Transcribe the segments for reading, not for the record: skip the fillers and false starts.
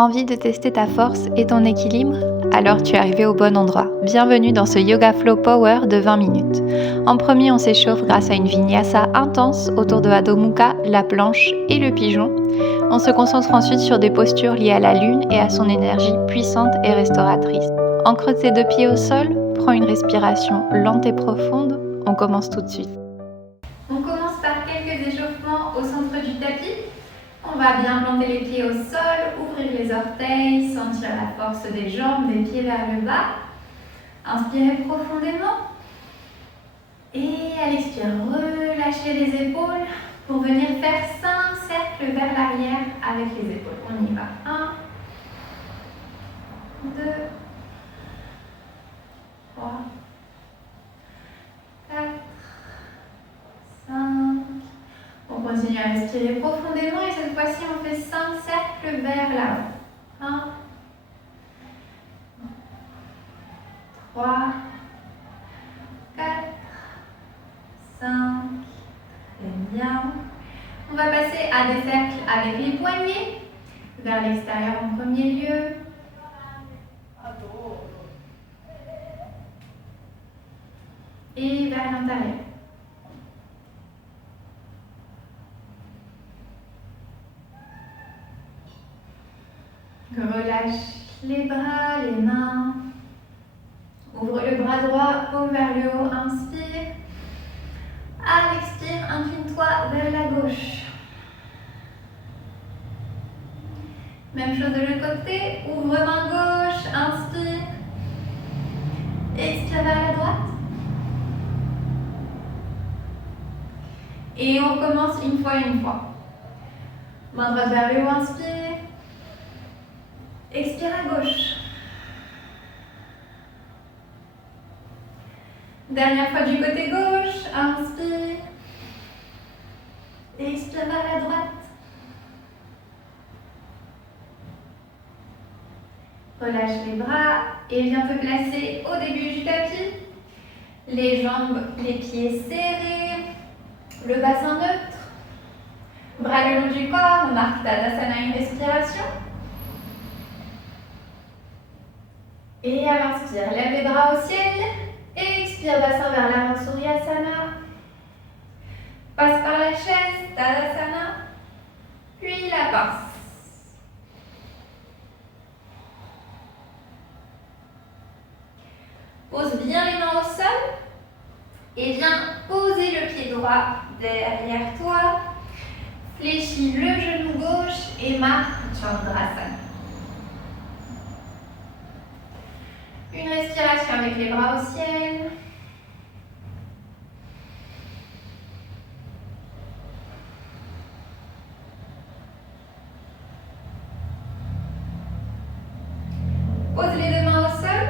Envie de tester ta force et ton équilibre? Alors tu es arrivé au bon endroit. Bienvenue dans ce Yoga Flow Power de 20 minutes. En premier, on s'échauffe grâce à une vinyasa intense autour de Adho Mukha, la planche et le pigeon. On se concentre ensuite sur des postures liées à la lune et à son énergie puissante et restauratrice. Ancre tes deux pieds au sol, prends une respiration lente et profonde. On commence tout de suite. On commence par quelques échauffements au centre du tapis. On va bien planter les pieds au sol, ouvrir les orteils, sentir la force des jambes, des pieds vers le bas. Inspirez profondément. Et à l'expire, relâchez les épaules pour venir faire 5 cercles vers l'arrière avec les épaules. On y va. 1, 2, 3, 4, 5. On continue à respirer profondément et cette fois-ci on fait 5 cercles vers là-haut. 1, 3, 4, 5. Très bien. On va passer à des cercles avec les poignets vers l'extérieur en premier lieu. Et vers l'intérieur. Relâche les bras, les mains. Ouvre le bras droit, paume vers le haut, inspire. À l'expire, incline-toi vers la gauche. Même chose de l'autre côté, ouvre main gauche, inspire. Expire vers la droite. Et on recommence une fois. Main droite vers le haut, inspire. Expire à gauche. Dernière fois du côté gauche, inspire. Expire vers la droite. Relâche les bras et viens te placer au début du tapis. Les jambes, les pieds serrés, le bassin neutre. Bras le long du corps, on marque Tadasana, une respiration. Et à l'inspire, lève les bras au ciel. Et expire, bassin vers l'avant, Suryasana. Passe par la chaise, Tadasana. Puis la pince. Pose bien les mains au sol. Et viens poser le pied droit derrière toi. Fléchis le genou gauche et marque Chandrasana. Une respiration avec les bras au ciel. Pose les deux mains au sol.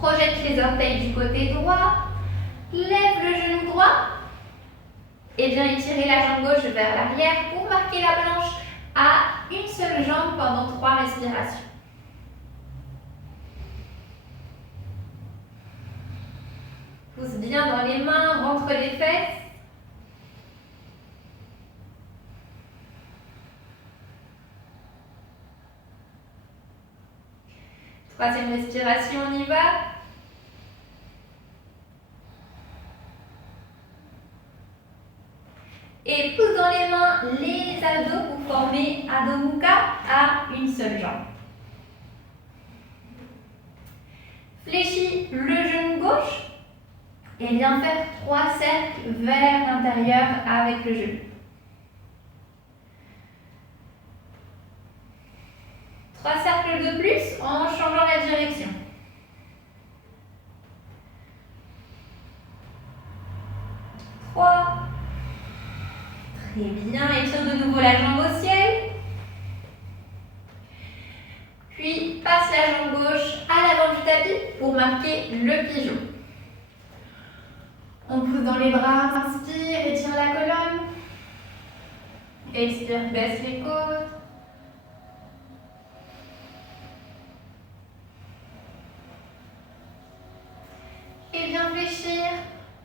Projette les orteils du côté droit. Lève le genou droit. Et viens étirer la jambe gauche vers l'arrière pour marquer la planche à une seule jambe pendant 3 respirations. Pousse bien dans les mains, rentre les fesses. Troisième respiration, on y va. Et pousse dans les mains les abdos pour former Adho Mukha à une seule jambe. Fléchis le genou gauche et viens faire 3 cercles vers l'intérieur avec le genou. 3 cercles de plus en changeant la direction. Très bien, étire de nouveau la jambe au ciel. Puis passe la jambe gauche à l'avant du tapis pour marquer le pigeon. On pousse dans les bras, inspire, étire la colonne. Expire, baisse les côtes. Et viens fléchir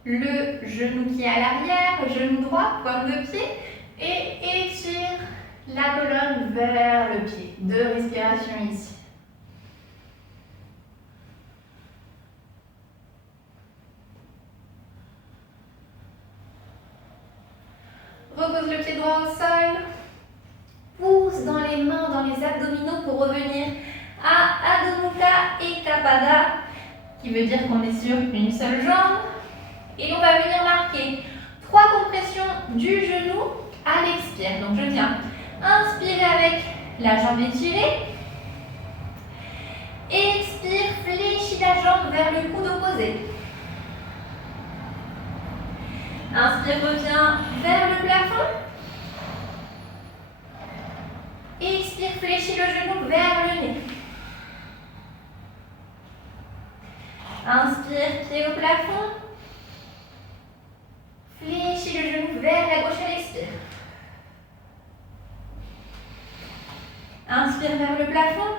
le genou qui est à l'arrière, le genou droit, pointe de pied, et étire la colonne vers le pied. 2 respirations ici. Repose le pied droit au sol. Pousse dans les mains, dans les abdominaux pour revenir à Adho Mukha Ekapada, qui veut dire qu'on est sur une seule jambe. Et on va venir marquer 3 compressions du genou à l'expire. Donc je viens inspirer avec la jambe étirée. Expire, fléchis la jambe vers le coude opposé. Inspire, reviens vers le plafond. Expire, fléchis le genou vers le nez. Inspire, pied au plafond. Fléchis le genou vers la gauche à l'expire. Inspire vers le plafond.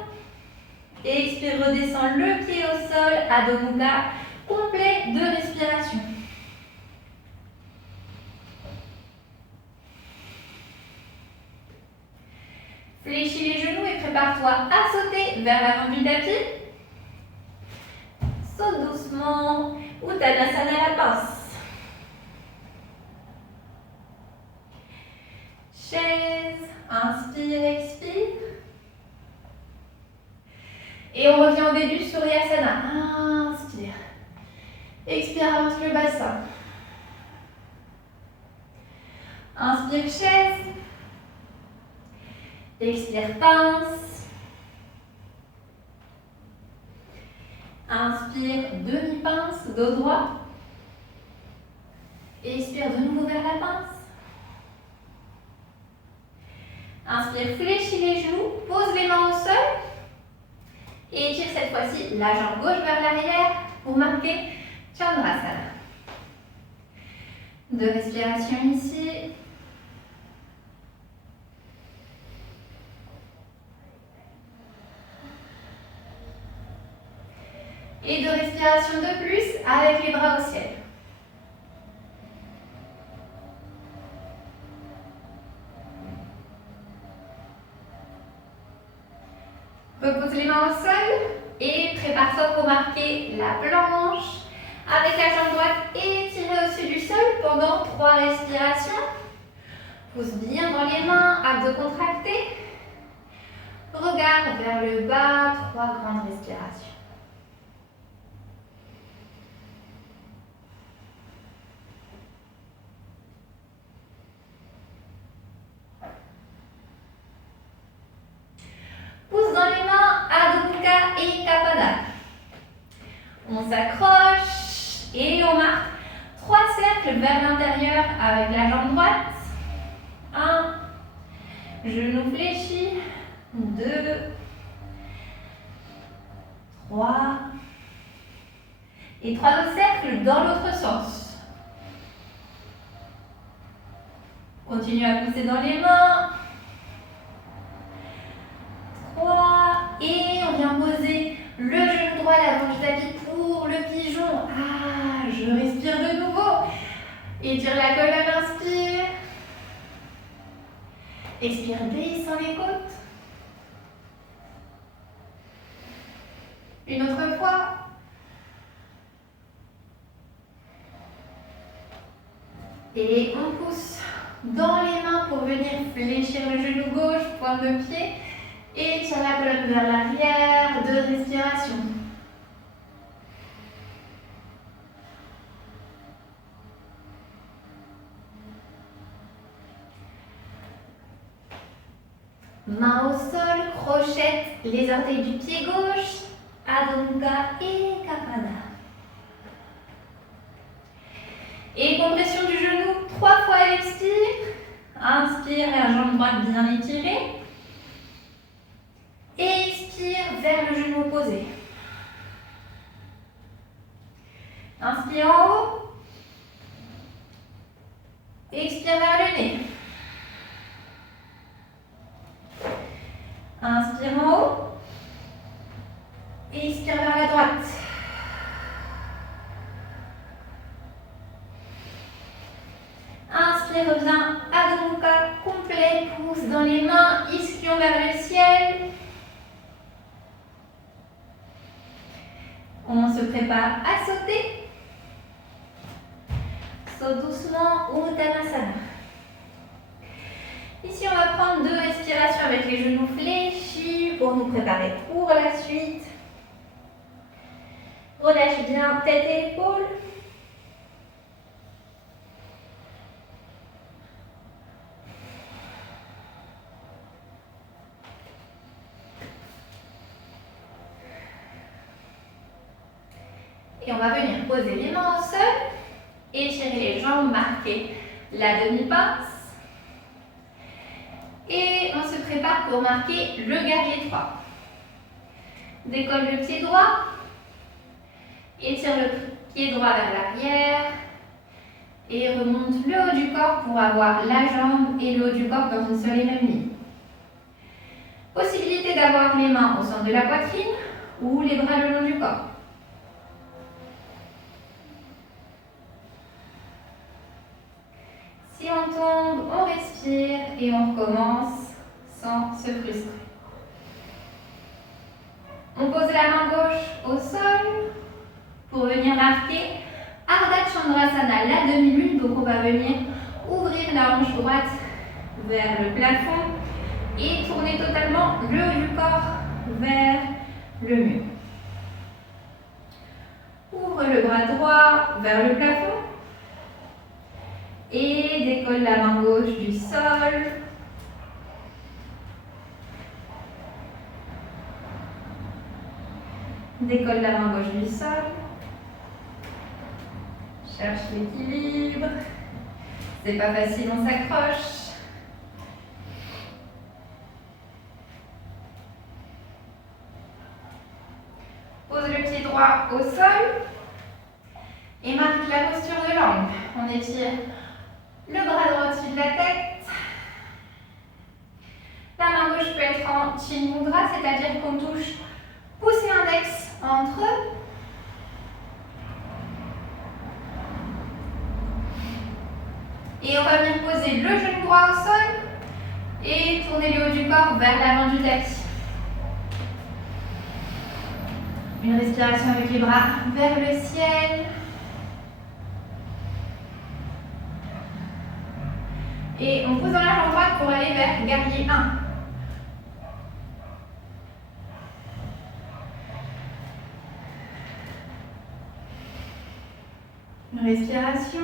Expire, redescends le pied au sol. Adho Mukha, complet de respiration. Fléchis les genoux et prépare-toi à sauter vers l'avant du tapis. Saute doucement. Uttanasana à la pince. Chaise. Inspire, expire. Et on revient au début, Suryasana. Inspire. Expire, avance le bassin. Inspire, chaise. Expire, pince. Inspire, demi-pince, dos droit. Expire de nouveau vers la pince. Inspire, fléchis les genoux, pose les mains au sol. Et étire cette fois-ci la jambe gauche vers l'arrière pour marquer Chandrasana. 2 respirations ici. Et 2 respirations de plus avec les bras au ciel. Repose les mains au sol et prépare-toi pour marquer la planche avec la jambe droite étirée au-dessus du sol pendant 3 respirations. Pousse bien dans les mains, abdos contractés. Regard vers le bas, 3 grandes respirations. Pousse dans les mains, Adho Mukha Ekapada. On s'accroche et on marque 3 cercles vers l'intérieur avec la jambe droite. 1, genou fléchi. 2, 3. Et 3 autres cercles dans l'autre sens. Continue à pousser dans les mains. 3. Et on vient poser le genou droit à l'avant du tapis pour le pigeon. Je respire de nouveau. Étire la colonne, inspire. Expire, descends les côtes. Une autre fois. Et on pousse dans les mains pour venir fléchir le genou gauche, pointe de pied. Et tire la colonne vers l'arrière, 2 respirations. Main au sol, crochette les orteils du pied gauche. Adho Mukha Ekapada. Et compression du genou 3 fois à l'expire. Inspire, la jambe droite bien étirée. Expire vers le genou opposé. Inspire en haut. Expire vers le nez. Inspire en haut. Expire vers la droite. Inspire, reviens, Adho Mukha complet, pousse dans les mains, ischion vers le ciel. On se prépare à sauter. Saute doucement, Uttanasana. Ici, on va prendre 2 respirations avec les genoux fléchis pour nous préparer pour la suite. Relâche bien tête et épaules. Et on va venir poser les mains au sol, étirer les jambes, marquer la demi-pince. Et on se prépare pour marquer le guerrier 3. Décolle le pied droit, étire le pied droit vers l'arrière et remonte le haut du corps pour avoir la jambe et le haut du corps dans une seule et même ligne. Possibilité d'avoir les mains au centre de la poitrine ou les bras le long du corps. Si on tombe, on respire et on recommence sans se frustrer. On pose la main gauche au sol pour venir marquer Ardha Chandrasana, la demi-lune. Donc on va venir ouvrir la hanche droite vers le plafond et tourner totalement le haut du corps vers le mur. Ouvre le bras droit vers le plafond. Et décolle la main gauche du sol. Décolle la main gauche du sol. Cherche l'équilibre. C'est pas facile, on s'accroche. Pose le pied droit au sol. Et marque la posture de l'angle. On étire le bras droit au-dessus de la tête. La main gauche peut être en Chin Mudra, c'est-à-dire qu'on touche pouce et index entre eux. Et on va venir poser le genou droit au sol et tourner le haut du corps vers l'avant du tapis. Une respiration avec les bras vers le ciel. Et on pose dans la jambe droite pour aller vers guerrier 1. Une respiration.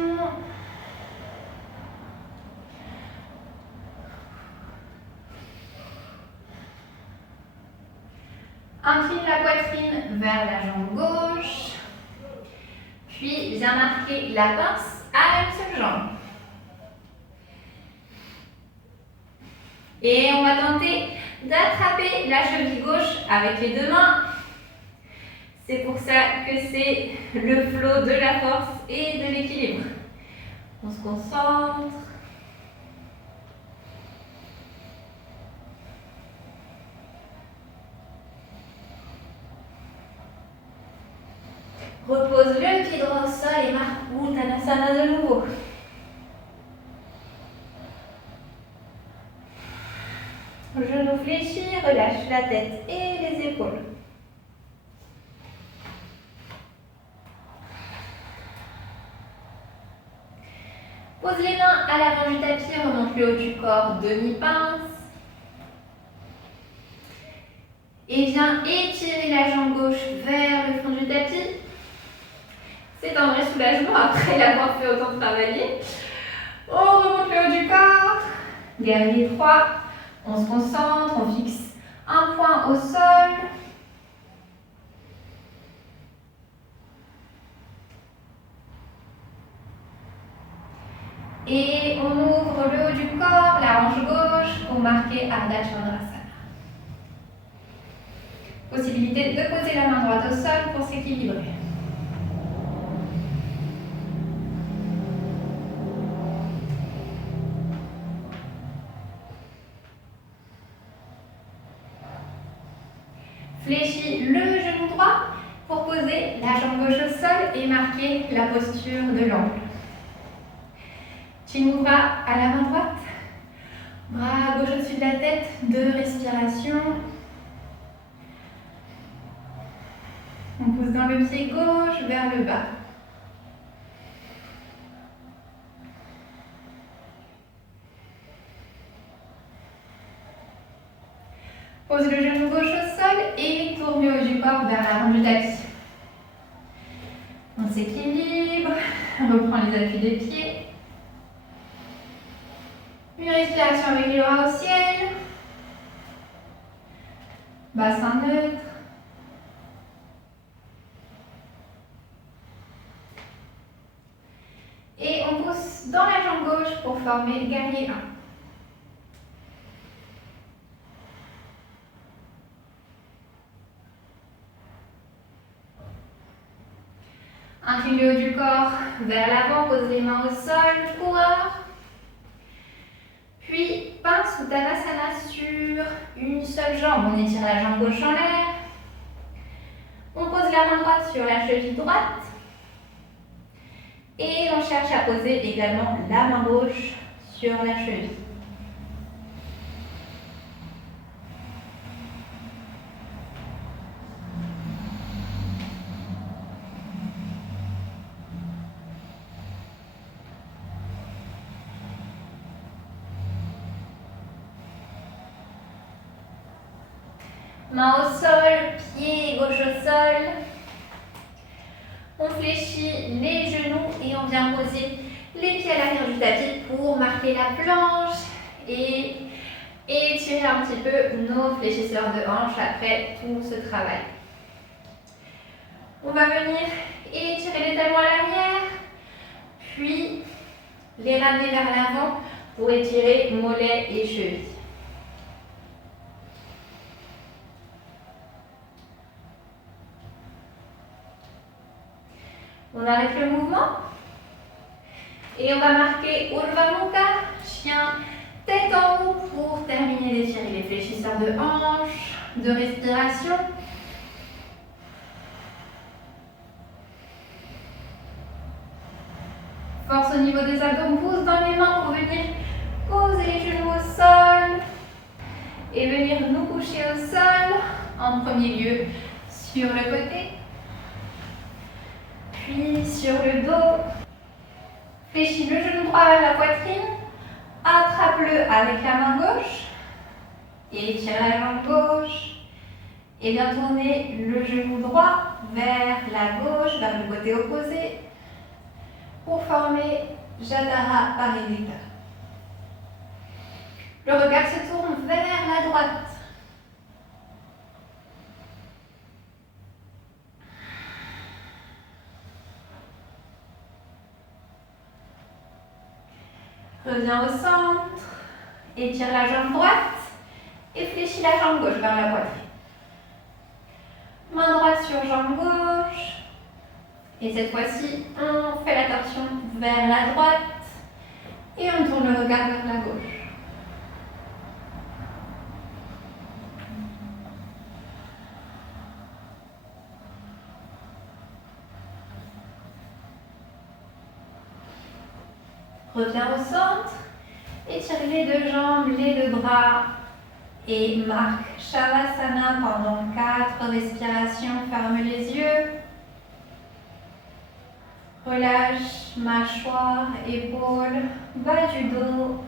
Incline la poitrine vers la jambe gauche. Puis viens marquer la pince à une seule jambe. Et on va tenter d'attraper la cheville gauche avec les 2 mains. C'est pour ça que c'est le flow de la force et de l'équilibre. On se concentre. Repose le pied droit au sol et marque Uttanasana de nouveau. Genou fléchi, relâche la tête et les épaules. Pose les mains à l'avant du tapis, remonte le haut du corps, demi-pince. Et viens étirer la jambe gauche vers le fond du tapis. C'est un vrai soulagement après l'avoir fait autant travailler. On remonte le haut du corps. Guerrier 3. On se concentre, on fixe un point au sol. Et on ouvre le haut du corps, la hanche gauche, pour marquer Ardha Chandrasana. Possibilité de poser la main droite au sol pour s'équilibrer. Fléchis le genou droit pour poser la jambe gauche au sol et marquer la posture de l'angle. Chin Mudra à la main droite. Bras gauche au-dessus de la tête. 2 respirations. On On pousse dans le pied gauche vers le bas. Pose le genou gauche au sol et tourne le haut du corps vers l'avant du tapis. On s'équilibre, on reprend les appuis des pieds. Une respiration avec les bras au ciel. Bassin neutre. Et on pousse dans la jambe gauche pour former le guerrier 1. Incline le haut du corps vers l'avant, pose les mains au sol, coureur. Puis, pince ou Tadasana sur une seule jambe. On étire la jambe gauche en l'air. On pose la main droite sur la cheville droite. Et on cherche à poser également la main gauche sur la cheville. Main au sol, pied gauche au sol. On fléchit les genoux et on vient poser les pieds à l'arrière du tapis pour marquer la planche et étirer un petit peu nos fléchisseurs de hanches après tout ce travail. On va venir étirer les talons à l'arrière, puis les ramener vers l'avant pour étirer mollets et chevilles. On arrête le mouvement et on va marquer Urdhva Mukha, chien tête en haut pour terminer d'étirer les fléchisseurs de hanches, de respiration. Force au niveau des abdos, on pousse dans les mains pour venir poser les genoux au sol et venir nous coucher au sol en premier lieu sur le côté. Puis sur le dos, fléchis le genou droit vers la poitrine, attrape-le avec la main gauche, étire la jambe gauche et viens tourner le genou droit vers la gauche, vers le côté opposé pour former Jatara Parinita. Le regard se tourne vers la droite. Reviens au centre, étire la jambe droite et fléchis la jambe gauche vers la poitrine. Main droite sur jambe gauche. Et cette fois-ci, on fait la torsion vers la droite et on tourne le regard vers la gauche. Reviens au centre, étire les deux jambes, les deux bras et marque Shavasana pendant 4 respirations. Ferme les yeux. Relâche mâchoire, épaules, bas du dos.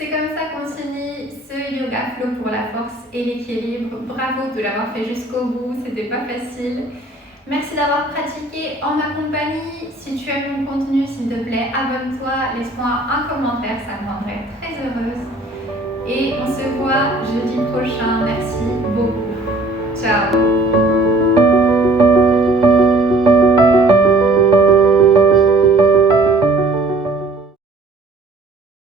C'est comme ça qu'on finit ce yoga flow pour la force et l'équilibre. Bravo de l'avoir fait jusqu'au bout, c'était pas facile. Merci d'avoir pratiqué en ma compagnie. Si tu aimes mon contenu, s'il te plaît, abonne-toi, laisse-moi un commentaire, ça me rendrait très heureuse. Et on se voit jeudi prochain. Merci beaucoup. Ciao.